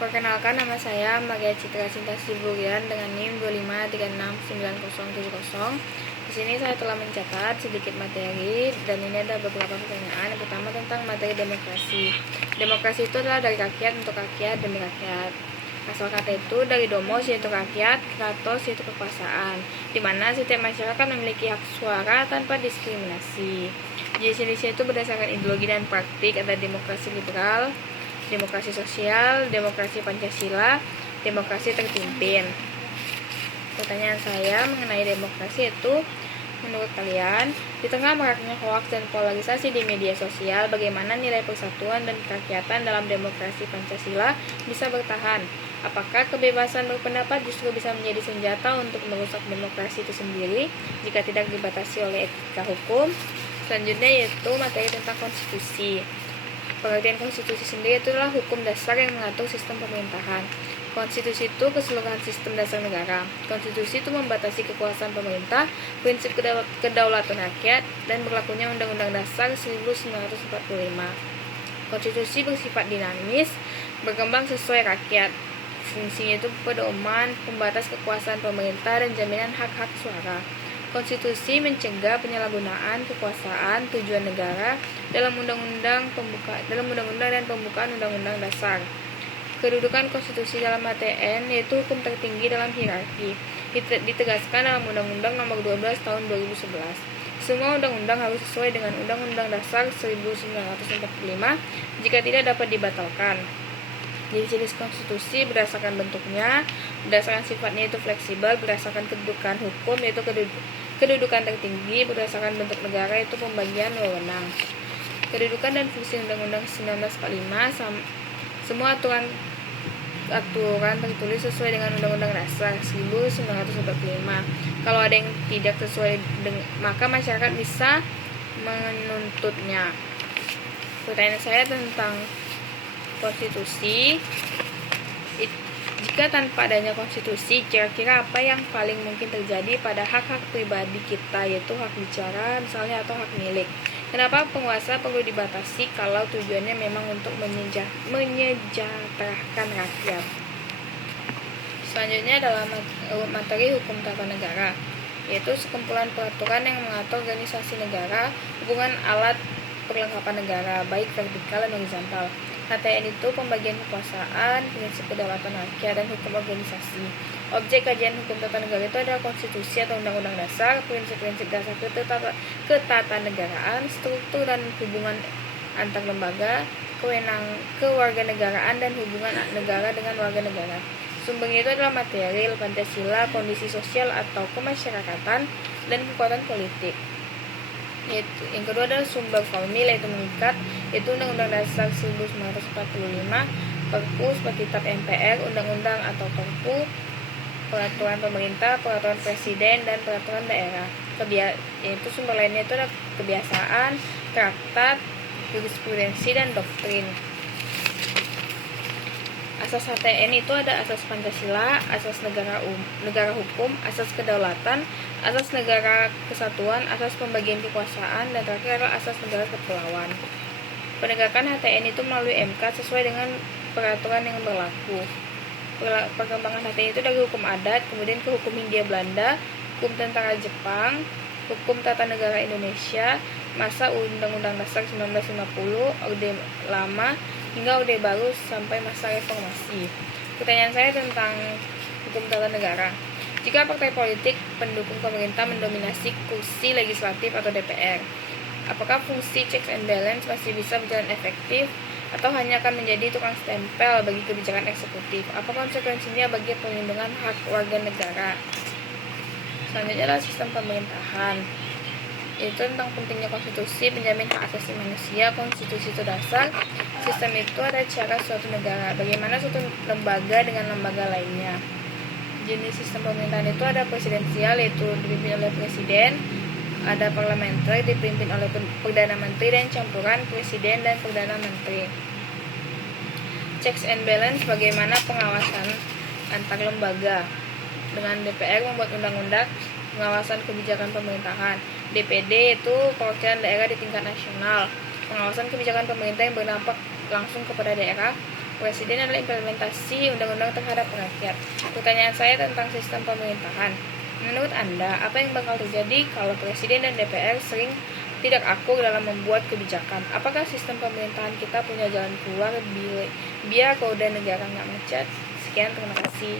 Perkenalkan, nama saya Maria Citra Cinta Siburian dengan NIM 25369070. Di sini saya telah mencatat sedikit materi dan ini ada beberapa pertanyaan. Yang pertama tentang materi demokrasi. Demokrasi itu adalah dari rakyat untuk rakyat demi rakyat. Asal kata itu dari domos yaitu rakyat, kratos yaitu kekuasaan, di mana setiap masyarakat memiliki hak suara tanpa diskriminasi. Jenis-jenisnya itu berdasarkan ideologi dan praktik, ada demokrasi liberal, demokrasi sosial, demokrasi Pancasila, demokrasi terpimpin. Pertanyaan saya mengenai demokrasi itu, menurut kalian, di tengah maraknya hoaks dan polarisasi di media sosial, bagaimana nilai persatuan dan kerakyatan dalam demokrasi Pancasila bisa bertahan? Apakah kebebasan berpendapat justru bisa menjadi senjata untuk merusak demokrasi itu sendiri jika tidak dibatasi oleh etika hukum? Selanjutnya yaitu materi tentang konstitusi. Pengertian konstitusi sendiri itulah hukum dasar yang mengatur sistem pemerintahan. Konstitusi itu keseluruhan sistem dasar negara. Konstitusi itu membatasi kekuasaan pemerintah, prinsip kedaulatan rakyat, dan berlakunya Undang-Undang Dasar 1945. Konstitusi bersifat dinamis, berkembang sesuai rakyat. Fungsinya itu pedoman, pembatas kekuasaan pemerintah, dan jaminan hak-hak suara. Konstitusi mencegah penyalahgunaan kekuasaan tujuan negara dalam undang-undang dan pembukaan undang-undang dasar. Kedudukan konstitusi dalam HTN yaitu hukum tertinggi dalam hierarki, ditegaskan dalam Undang-Undang Nomor 12 Tahun 2011. Semua undang-undang harus sesuai dengan Undang-Undang Dasar 1945 jika tidak dapat dibatalkan. Jenis-jenis konstitusi berdasarkan bentuknya, berdasarkan sifatnya itu fleksibel, berdasarkan kedudukan hukum yaitu kedudukan tertinggi, berdasarkan bentuk negara itu pembagian wewenang. Kedudukan dan fungsi Undang-Undang 1945, semua aturan tertulis sesuai dengan Undang-Undang Dasar 1945. Kalau ada yang tidak sesuai maka masyarakat bisa menuntutnya. Pertanyaan saya tentang konstitusi, jika tanpa adanya konstitusi, kira-kira apa yang paling mungkin terjadi pada hak-hak pribadi kita, yaitu hak bicara misalnya atau hak milik? Kenapa penguasa perlu dibatasi kalau tujuannya memang untuk menyejahterakan rakyat? Selanjutnya adalah materi hukum tata negara, yaitu sekumpulan peraturan yang mengatur organisasi negara, hubungan alat perlengkapan negara, baik vertikal dan horizontal. HTN itu pembagian kekuasaan, prinsip kedaulatan rakyat, dan hukum organisasi. Objek kajian hukum tata negara itu adalah konstitusi atau undang-undang dasar, prinsip-prinsip dasar ketatanegaraan, struktur dan hubungan antar lembaga, kewarganegaraan, dan hubungan negara dengan warga negara. Sumbernya itu adalah material, Pancasila, kondisi sosial atau kemasyarakatan, dan kekuatan politik. Yang kedua adalah sumber formil yaitu mengikat, yaitu Undang-Undang Dasar 1945, Perpu seperti Kitab MPR, Undang-Undang atau Perpu, peraturan pemerintah, peraturan presiden, dan peraturan daerah. Yaitu sumber lainnya itu adalah kebiasaan, traktat, jurisprudensi, dan doktrin. Asas HTN itu ada asas Pancasila, asas negara hukum, asas kedaulatan, asas negara kesatuan, asas pembagian kekuasaan, dan terakhir adalah asas negara kepulauan. Penegakan HTN itu melalui MK sesuai dengan peraturan yang berlaku. Perkembangan HTN itu dari hukum adat, kemudian ke hukum Hindia Belanda, hukum tentara Jepang, hukum tata negara Indonesia, masa Undang-Undang Dasar 1950, Orde Lama, hingga Orde Baru sampai masa reformasi. Pertanyaan saya tentang hukum tata negara. Jika partai politik pendukung pemerintah mendominasi kursi legislatif atau DPR, apakah fungsi checks and balance masih bisa berjalan efektif atau hanya akan menjadi tukang stempel bagi kebijakan eksekutif? Apa konsekuensinya bagi perlindungan hak warga negara? Selanjutnya adalah sistem pemerintahan. Itu tentang pentingnya konstitusi, penjamin hak asasi manusia. Konstitusi itu dasar. Sistem itu ada cara suatu negara, bagaimana suatu lembaga dengan lembaga lainnya. Jenis sistem pemerintahan itu ada presidensial, yaitu dipimpin oleh presiden, ada parlementer, dipimpin oleh perdana menteri, dan campuran presiden dan perdana menteri. Checks and balance, bagaimana pengawasan antar lembaga. Dengan DPR membuat undang-undang pengawasan kebijakan pemerintahan. DPD itu perwakilan daerah di tingkat nasional, pengawasan kebijakan pemerintah yang berdampak langsung kepada daerah. presiden adalah implementasi undang-undang terhadap rakyat. Pertanyaan saya tentang sistem pemerintahan. Menurut Anda, apa yang bakal terjadi kalau presiden dan DPR sering tidak akur dalam membuat kebijakan? Apakah sistem pemerintahan kita punya jalan keluar biar roda negara nggak macet? Sekian, terima kasih.